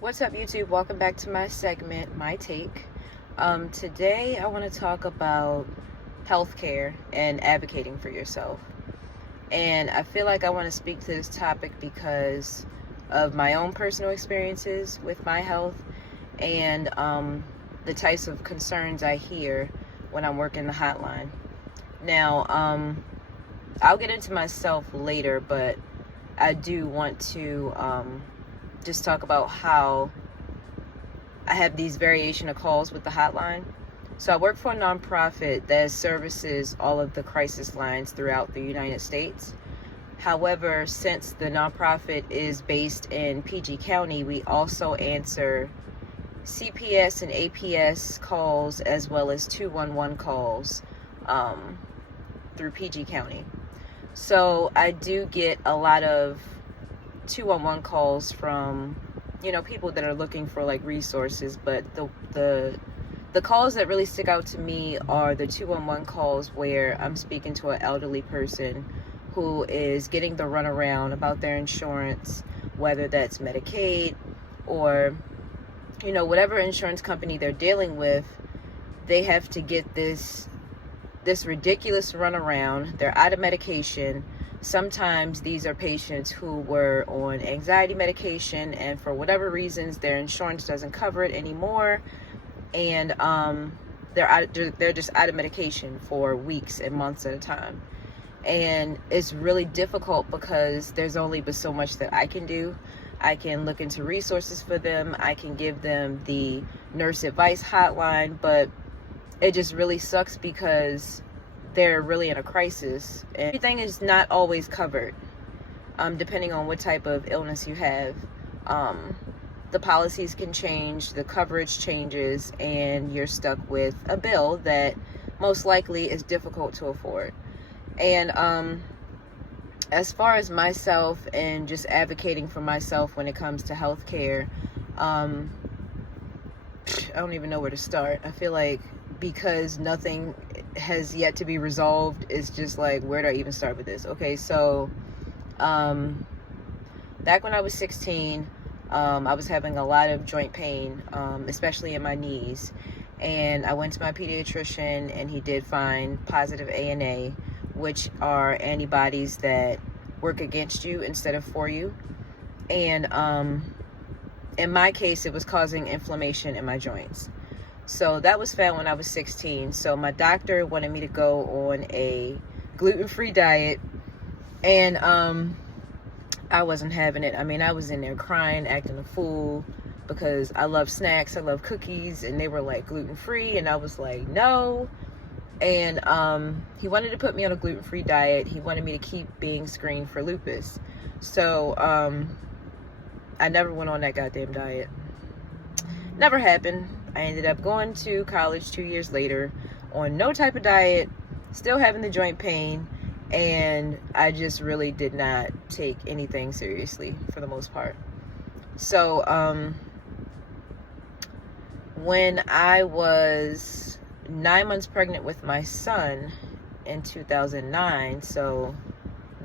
What's up, YouTube? Welcome back to my segment, My Take. Today I want to talk about healthcare and advocating for yourself. And I feel like I want to speak to this topic because of my own personal experiences with my health and the types of concerns I hear when I'm working the hotline. Now, I'll get into myself later, but I do want to just talk about how I have these variation of calls with the hotline. So I work for a nonprofit that services all of the crisis lines throughout the United States. However, since the nonprofit is based in PG County, we also answer CPS and APS calls as well as 211 calls through PG County. So I do get a lot of 211 calls from, people that are looking for like resources, but the calls that really stick out to me are the 211 calls where I'm speaking to an elderly person who is getting the runaround about their insurance, whether that's Medicaid or whatever insurance company they're dealing with. They have to get this ridiculous runaround. They're out of medication. Sometimes these are patients who were on anxiety medication, and for whatever reasons their insurance doesn't cover it anymore, and they're just out of medication for weeks and months at a time. And it's really difficult because there's only but so much that I can do. I can look into resources for them. I can give them the nurse advice hotline, but it just really sucks because they're really in a crisis and everything is not always covered, depending on what type of illness you have. The policies can change, the coverage changes, and you're stuck with a bill that most likely is difficult to afford. And as far as myself and just advocating for myself when it comes to healthcare, I don't even know where to start. I feel like because nothing has yet to be resolved, it's just like, where do I even start with this? Okay, so back when I was 16, I was having a lot of joint pain, especially in my knees, and I went to my pediatrician, and he did find positive ANA, which are antibodies that work against you instead of for you. And in my case, it was causing inflammation in my joints. So that was found when I was 16. So my doctor wanted me to go on a gluten-free diet, and I wasn't having it. I mean, I was in there crying, acting a fool, because I love snacks, I love cookies, and they were like gluten-free, and I was like, no. And he wanted to put me on a gluten-free diet. He wanted me to keep being screened for lupus. So I never went on that goddamn diet. Never happened. I ended up going to college 2 years later on no type of diet, still having the joint pain, and I just really did not take anything seriously for the most part. So when I was 9 months pregnant with my son in 2009, so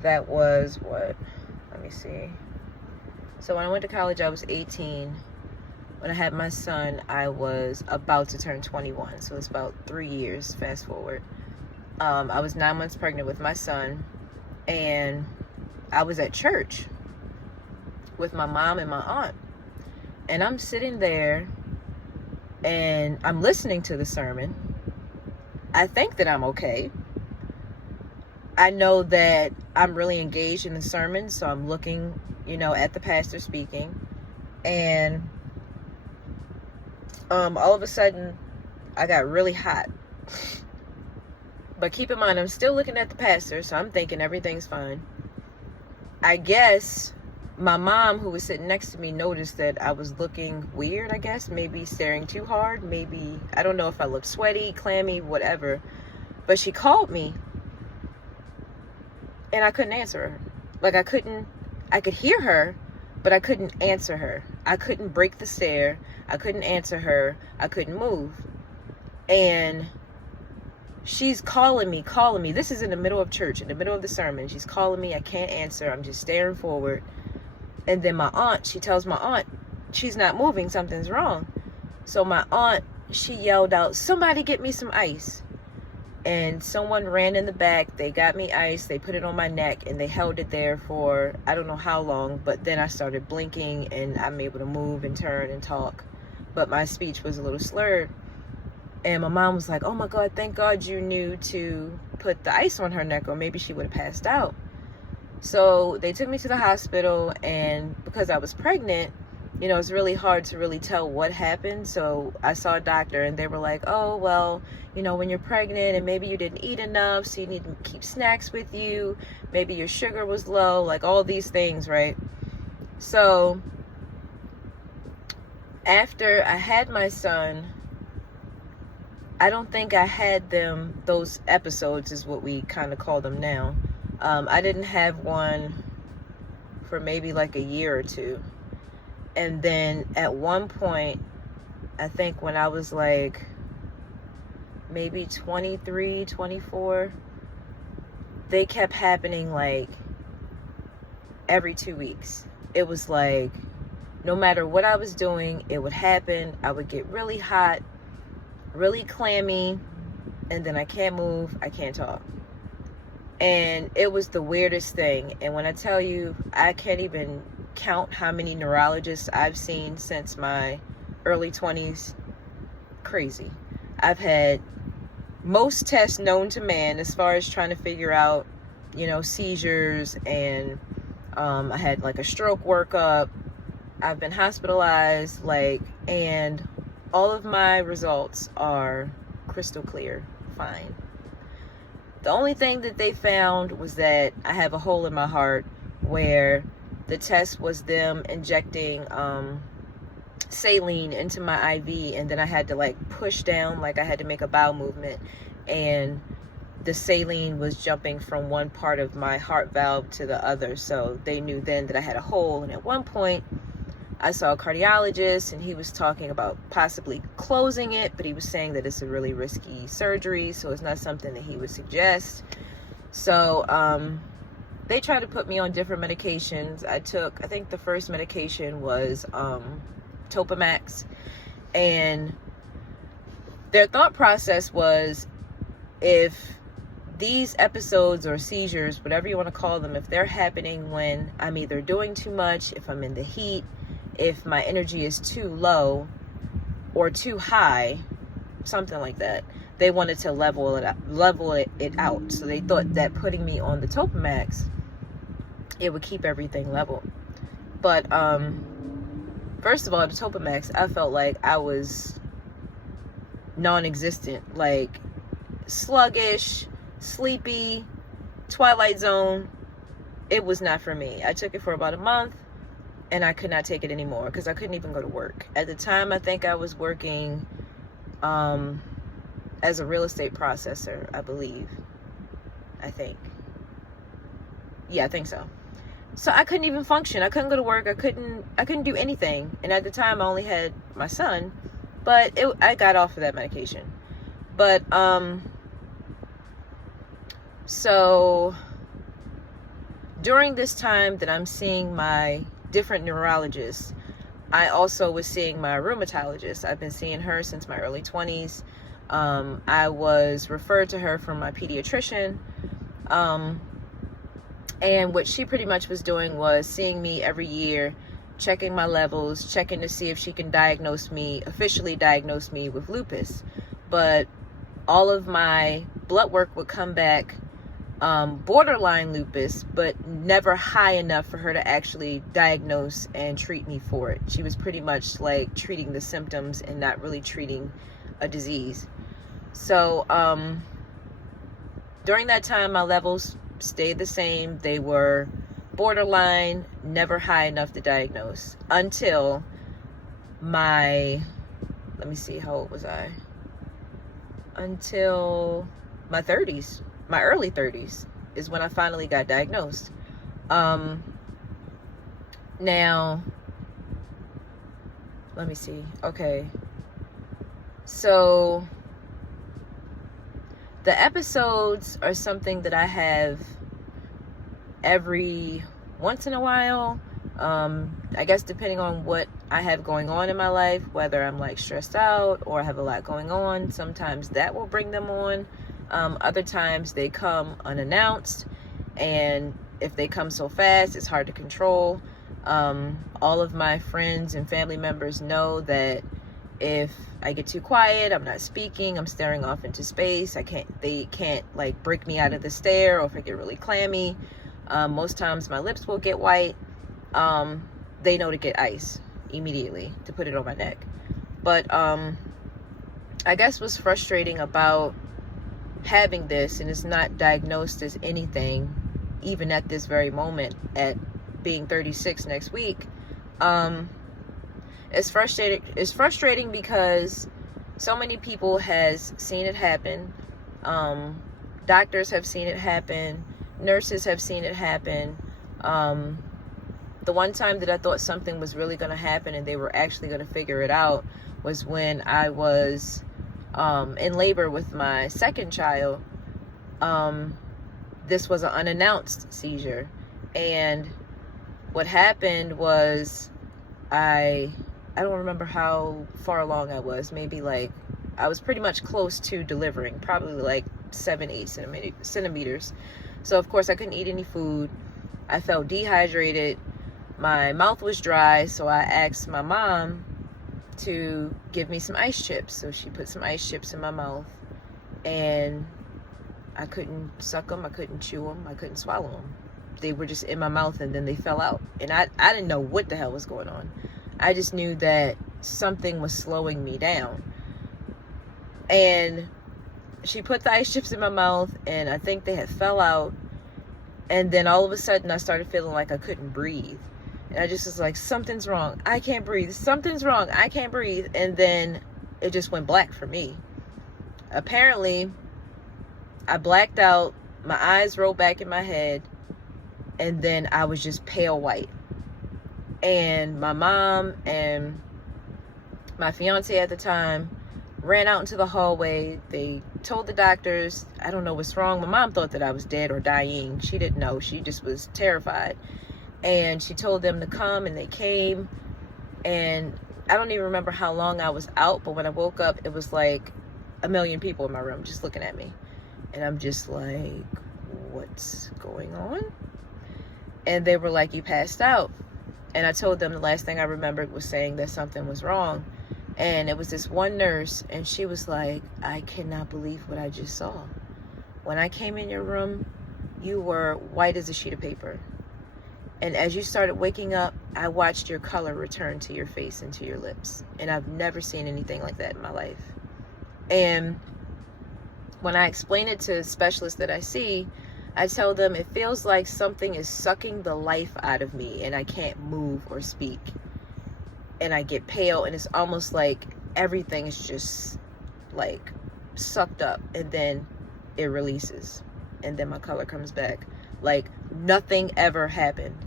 that was what? Let me see. So when I went to college, I was 18. When I had my son, I was about to turn 21, so it's about 3 years, fast forward. I was 9 months pregnant with my son, and I was at church with my mom and my aunt. And I'm sitting there, and I'm listening to the sermon. I think that I'm okay. I know that I'm really engaged in the sermon, so I'm looking, at the pastor speaking, and all of a sudden, I got really hot. But keep in mind, I'm still looking at the pastor, so I'm thinking everything's fine. I guess my mom, who was sitting next to me, noticed that I was looking weird, I guess. Maybe staring too hard. Maybe, I don't know if I looked sweaty, clammy, whatever. But she called me, and I couldn't answer her. Like, I could hear her, but I couldn't answer her. I couldn't break the stare. I couldn't answer her. I couldn't move. And she's calling me. This is in the middle of church, in the middle of the sermon. She's calling me. I can't answer. I'm just staring forward. And then my aunt, she tells my aunt, she's not moving, something's wrong. So my aunt, she yelled out, somebody get me some ice. And someone ran in the back, they got me ice, they put it on my neck, and they held it there for I don't know how long, but then I started blinking and I'm able to move and turn and talk. But my speech was a little slurred. And my mom was like, oh my God, thank God you knew to put the ice on her neck, or maybe she would have passed out. So they took me to the hospital, and because I was pregnant, you know, it's really hard to really tell what happened. So I saw a doctor, and they were like, oh, well, you know, when you're pregnant and maybe you didn't eat enough, so you need to keep snacks with you. Maybe your sugar was low, like all these things, right? So after I had my son, I don't think I had those episodes is what we kind of call them now. I didn't have one for maybe like a year or two. And then at one point, I think when I was like maybe 23, 24, they kept happening like every 2 weeks. It was like no matter what I was doing, it would happen. I would get really hot, really clammy, and then I can't move, I can't talk. And it was the weirdest thing. And when I tell you, I can't even count how many neurologists I've seen since my early 20s. Crazy. I've had most tests known to man as far as trying to figure out, you know, seizures, and I had like a stroke workup. I've been hospitalized, and all of my results are crystal clear, fine. The only thing that they found was that I have a hole in my heart, where the test was them injecting saline into my IV, and then I had to like push down, like I had to make a bowel movement, and the saline was jumping from one part of my heart valve to the other. So they knew then that I had a hole. And at one point I saw a cardiologist, and he was talking about possibly closing it, but he was saying that it's a really risky surgery, so it's not something that he would suggest. So they tried to put me on different medications. I think the first medication was Topamax, and their thought process was, if these episodes or seizures, whatever you want to call them, if they're happening when I'm either doing too much, if I'm in the heat, if my energy is too low or too high, something like that, they wanted to level it out. So they thought that putting me on the Topamax, it would keep everything level. But first of all, the Topamax, I felt like I was non-existent, like sluggish, sleepy, Twilight Zone. It was not for me. I took it for about a month, and I could not take it anymore because I couldn't even go to work. At the time, I think I was working as a real estate processor, I believe. I think so. So I couldn't even function. I couldn't go to work. I couldn't do anything. And at the time, I only had my son, but I got off of that medication. But so during this time that I'm seeing my different neurologists, I also was seeing my rheumatologist. I've been seeing her since my early 20s. I was referred to her from my pediatrician. And what she pretty much was doing was seeing me every year, checking my levels, checking to see if she can officially diagnose me with lupus. But all of my blood work would come back borderline lupus, but never high enough for her to actually diagnose and treat me for it. She was pretty much like treating the symptoms and not really treating a disease. So during that time, my levels stayed the same. They were borderline, never high enough to diagnose, until let me see, how old was I? Until my 30s. My early 30s is when I finally got diagnosed. Now, let me see. Okay. So the episodes are something that I have every once in a while. I guess depending on what I have going on in my life, whether I'm like stressed out or I have a lot going on, sometimes that will bring them on. Other times they come unannounced, and if they come so fast, it's hard to control. All of my friends and family members know that if I get too quiet, I'm not speaking, I'm staring off into space, they can't like break me out of the stare, or if I get really clammy. Most times my lips will get white. They know to get ice immediately to put it on my neck. But I guess what's frustrating about having this, and it's not diagnosed as anything even at this very moment, at being 36 next week, it's frustrating because so many people has seen it happen. Doctors have seen it happen, nurses have seen it happen. The one time that I thought something was really going to happen and they were actually going to figure it out was when I was in labor with my second child. This was an unannounced seizure, and what happened was I don't remember how far along I was. Maybe like I was pretty much close to delivering, probably like 7-8 centimeters. So of course I couldn't eat any food. I felt dehydrated. My mouth was dry, so I asked my mom to give me some ice chips. So she put some ice chips in my mouth, and I couldn't suck them, I couldn't chew them, I couldn't swallow them. They were just in my mouth, and then they fell out. And I didn't know what the hell was going on. I just knew that something was slowing me down. And she put the ice chips in my mouth, and I think they had fell out. And then all of a sudden I started feeling like I couldn't breathe. And I just was like, something's wrong, I can't breathe. Something's wrong, I can't breathe. And then it just went black for me. Apparently, I blacked out, my eyes rolled back in my head, and then I was just pale white. And my mom and my fiance at the time ran out into the hallway. They told the doctors, I don't know what's wrong. My mom thought that I was dead or dying. She didn't know. She just was terrified. And she told them to come, and they came. And I don't even remember how long I was out, but when I woke up, it was like a million people in my room just looking at me. And I'm just like, what's going on? And they were like, you passed out. And I told them the last thing I remembered was saying that something was wrong. And it was this one nurse, and she was like, I cannot believe what I just saw. When I came in your room, you were white as a sheet of paper. And as you started waking up, I watched your color return to your face and to your lips. And I've never seen anything like that in my life. And when I explain it to specialists that I see, I tell them it feels like something is sucking the life out of me, and I can't move or speak. And I get pale, and it's almost like everything is just like sucked up, and then it releases, and then my color comes back like nothing ever happened.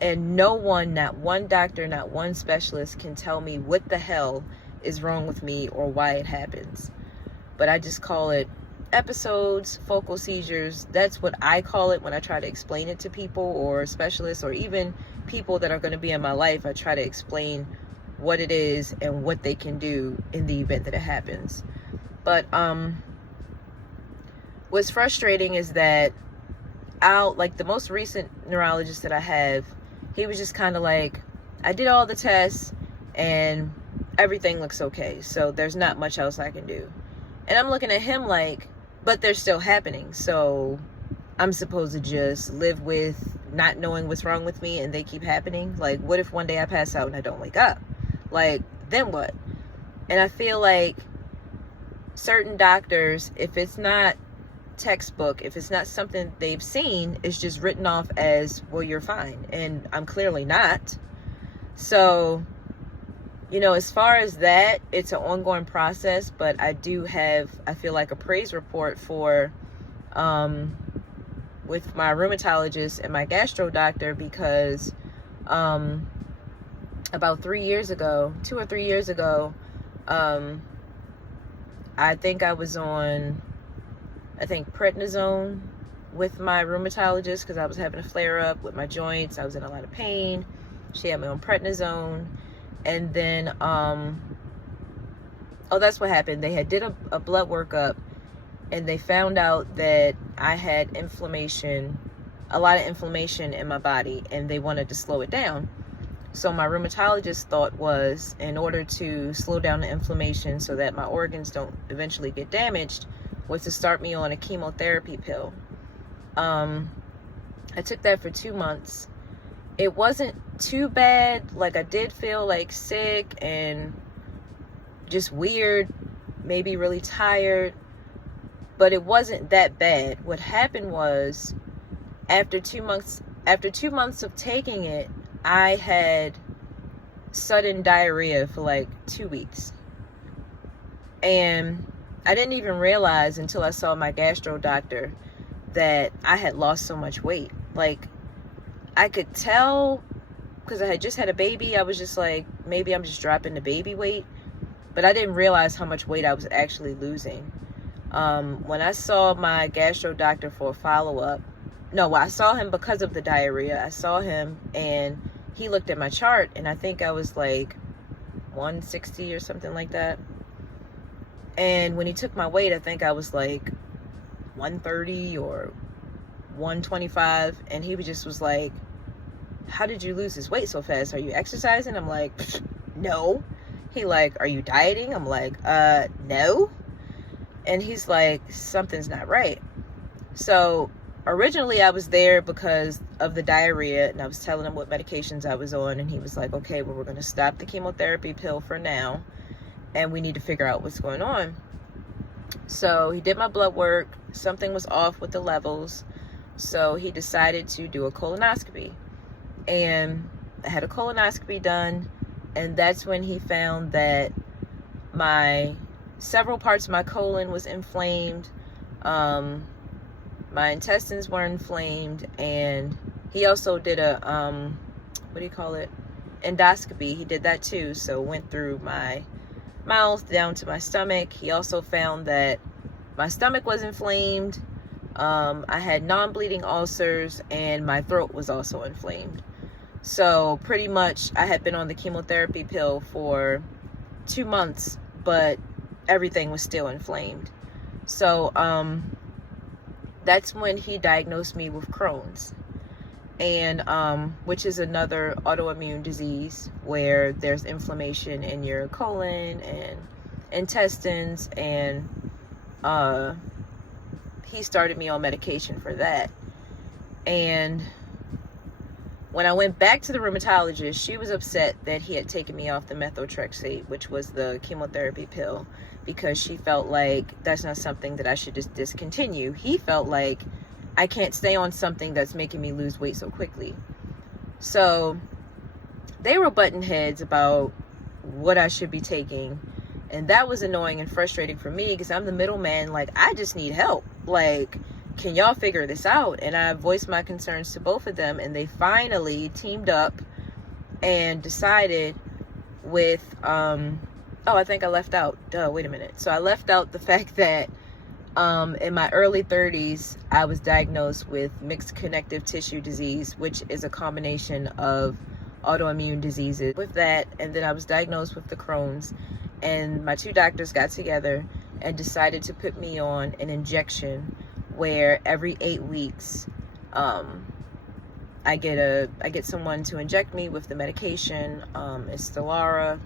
And no one, not one doctor, not one specialist can tell me what the hell is wrong with me or why it happens. But I just call it episodes, focal seizures. That's what I call it when I try to explain it to people or specialists or even people that are going to be in my life. I try to explain what it is and what they can do in the event that it happens. But what's frustrating is that like the most recent neurologist that I have, he was just kind of like, I did all the tests and everything looks okay, so there's not much else I can do. And I'm looking at him like, but they're still happening, so I'm supposed to just live with not knowing what's wrong with me and they keep happening? Like, what if one day I pass out and I don't wake up? Like, then what? And I feel like certain doctors, if it's not textbook, if it's not something they've seen, it's just written off as, well, you're fine. And I'm clearly not. So, you know, as far as that, it's an ongoing process, but I do have, I feel like, a praise report for with my rheumatologist and my gastro doctor, because about 2 or 3 years ago, I think I was on, prednisone with my rheumatologist because I was having a flare-up with my joints. I was in a lot of pain. She had me on prednisone, And then, that's what happened. They had did a blood workup, and they found out that I had inflammation, a lot of inflammation in my body, and they wanted to slow it down. So my rheumatologist thought was, in order to slow down the inflammation so that my organs don't eventually get damaged, was to start me on a chemotherapy pill. I took that for 2 months. It wasn't too bad. Like, I did feel like sick and just weird, maybe really tired, but it wasn't that bad. What happened was, after 2 months of taking it, I had sudden diarrhea for like 2 weeks. And I didn't even realize until I saw my gastro doctor that I had lost so much weight. Like, I could tell because I had just had a baby. I was just like, maybe I'm just dropping the baby weight. But I didn't realize how much weight I was actually losing. When I saw my gastro doctor for a follow-up, I saw him because of the diarrhea. I saw him and he looked at my chart, and I think I was like 160 or something like that. And when he took my weight, I think I was like 130 or 125. And he was like, how did you lose this weight so fast? Are you exercising? I'm like, no. He like, are you dieting? I'm like, no. And he's like, something's not right. So originally I was there because of the diarrhea, and I was telling him what medications I was on, and he was like, okay, well, we're going to stop the chemotherapy pill for now, and we need to figure out what's going on. So he did my blood work. Something was off with the levels, so he decided to do a colonoscopy. And I had a colonoscopy done, and that's when he found that several parts of my colon was inflamed. My intestines were inflamed, and he also did a endoscopy. He did that too. So went through my mouth down to my stomach. He also found that my stomach was inflamed. I had non-bleeding ulcers, and my throat was also inflamed. So pretty much I had been on the chemotherapy pill for 2 months, but everything was still inflamed. So that's when he diagnosed me with Crohn's, and which is another autoimmune disease where there's inflammation in your colon and intestines, and he started me on medication for that. And when I went back to the rheumatologist, she was upset that he had taken me off the methotrexate, which was the chemotherapy pill, because she felt like that's not something that I should just discontinue. He felt like I can't stay on something that's making me lose weight so quickly. So they were butting heads about what I should be taking. And that was annoying and frustrating for me, because I'm the middleman. Like, I just need help. Like, can y'all figure this out? And I voiced my concerns to both of them, and they finally teamed up and decided with, I think I left out, wait a minute. So I left out the fact that in my early 30s, I was diagnosed with mixed connective tissue disease, which is a combination of autoimmune diseases. With that, and then I was diagnosed with the Crohn's, and my two doctors got together and decided to put me on an injection where every 8 weeks I get someone to inject me with the medication. It's Stelara,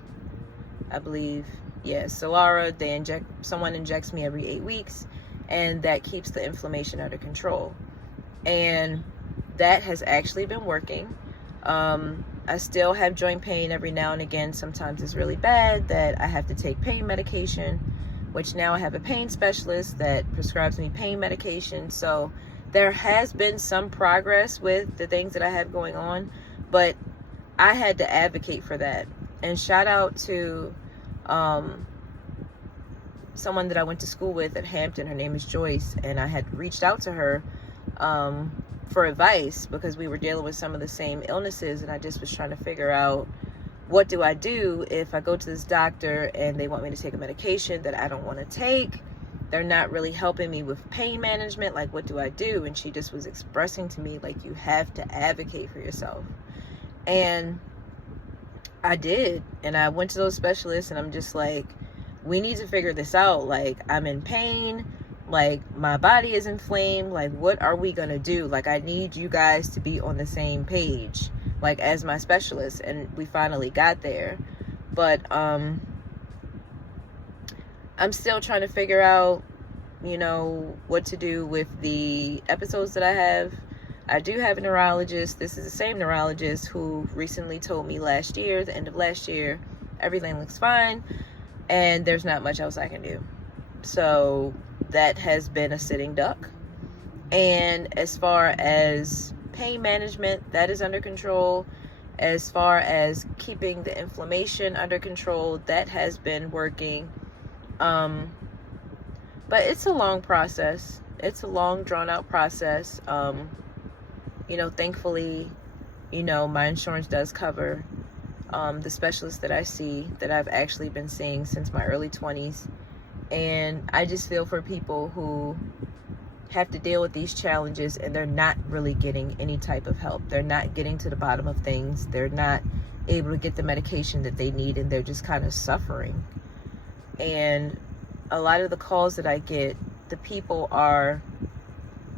I believe. Yeah, Stelara. Someone injects me every 8 weeks, and that keeps the inflammation under control. And that has actually been working. I still have joint pain every now and again. Sometimes it's really bad that I have to take pain medication, which now I have a pain specialist that prescribes me pain medication. So there has been some progress with the things that I have going on, but I had to advocate for that. And shout out to someone that I went to school with at Hampton. Her name is Joyce, and I had reached out to her for advice because we were dealing with some of the same illnesses, and I just was trying to figure out, what do I do if I go to this doctor and they want me to take a medication that I don't want to take? They're not really helping me with pain management. Like, what do I do? And she just was expressing to me, like, you have to advocate for yourself. And I did. And I went to those specialists and I'm just like, we need to figure this out. Like, I'm in pain. Like, my body is inflamed. Like, what are we going to do? Like, I need you guys to be on the same page, like, as my specialist. And we finally got there. But I'm still trying to figure out, what to do with the episodes that I have. I do have a neurologist. This is the same neurologist who recently told me last year, the end of last year, everything looks fine and there's not much else I can do. So that has been a sitting duck. And as far as pain management, that is under control. As far as keeping the inflammation under control, that has been working. But it's a long process. It's a long, drawn out process. Thankfully, my insurance does cover the specialists that I see, that I've actually been seeing since my early 20s. And I just feel for people who have to deal with these challenges and they're not really getting any type of help. They're not getting to the bottom of things. They're not able to get the medication that they need, and they're just kind of suffering. And a lot of the calls that I get, the people are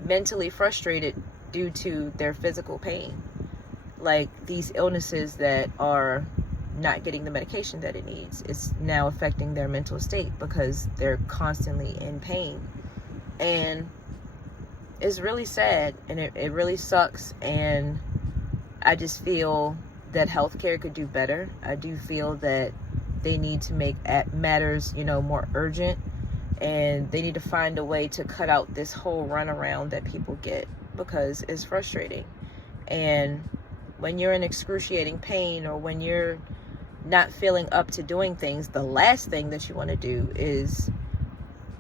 mentally frustrated due to their physical pain, like these illnesses that are not getting the medication that it needs. It's now affecting their mental state because they're constantly in pain. And it's really sad, and it really sucks. And I just feel that healthcare could do better. I do feel that they need to make matters, more urgent, and they need to find a way to cut out this whole runaround that people get, because it's frustrating. And when you're in excruciating pain, or when you're not feeling up to doing things, the last thing that you want to do is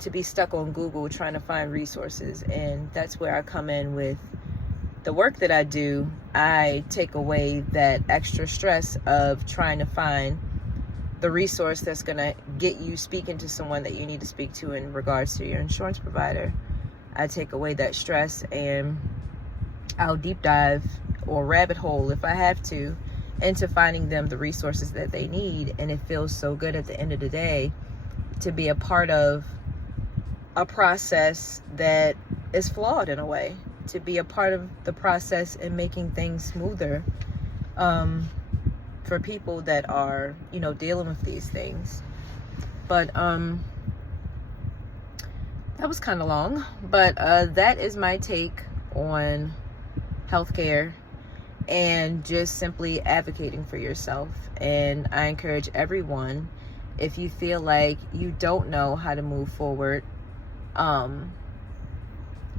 to be stuck on Google trying to find resources. And that's where I come in with the work that I do. I take away that extra stress of trying to find the resource that's going to get you speaking to someone that you need to speak to in regards to your insurance provider. I take away that stress, and I'll deep dive or rabbit hole, if I have to, into finding them the resources that they need. And it feels so good at the end of the day to be a part of a process that is flawed in a way, to be a part of the process and making things smoother for people that are, dealing with these things. But that was kind of long, but that is my take on healthcare and just simply advocating for yourself. And I encourage everyone, if you feel like you don't know how to move forward,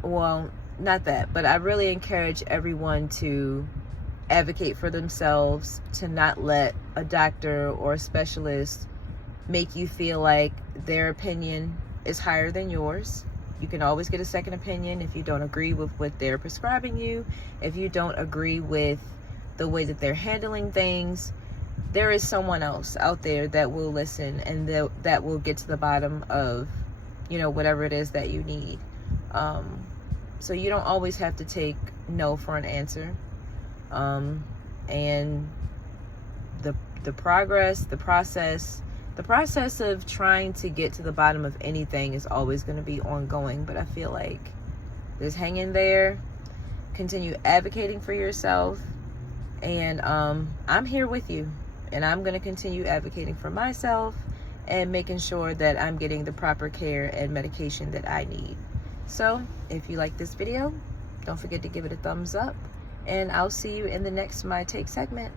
well, not that, but I really encourage everyone to advocate for themselves, to not let a doctor or a specialist make you feel like their opinion is higher than yours. You can always get a second opinion if you don't agree with what they're prescribing you, if you don't agree with the way that they're handling things. There is someone else out there that will listen, and that will get to the bottom of, whatever it is that you need. So you don't always have to take no for an answer. And the process of trying to get to the bottom of anything is always going to be ongoing. But I feel like just hang in there, continue advocating for yourself, and I'm here with you, and I'm going to continue advocating for myself and making sure that I'm getting the proper care and medication that I need. So if you like this video, don't forget to give it a thumbs up, and I'll see you in the next My Take segment.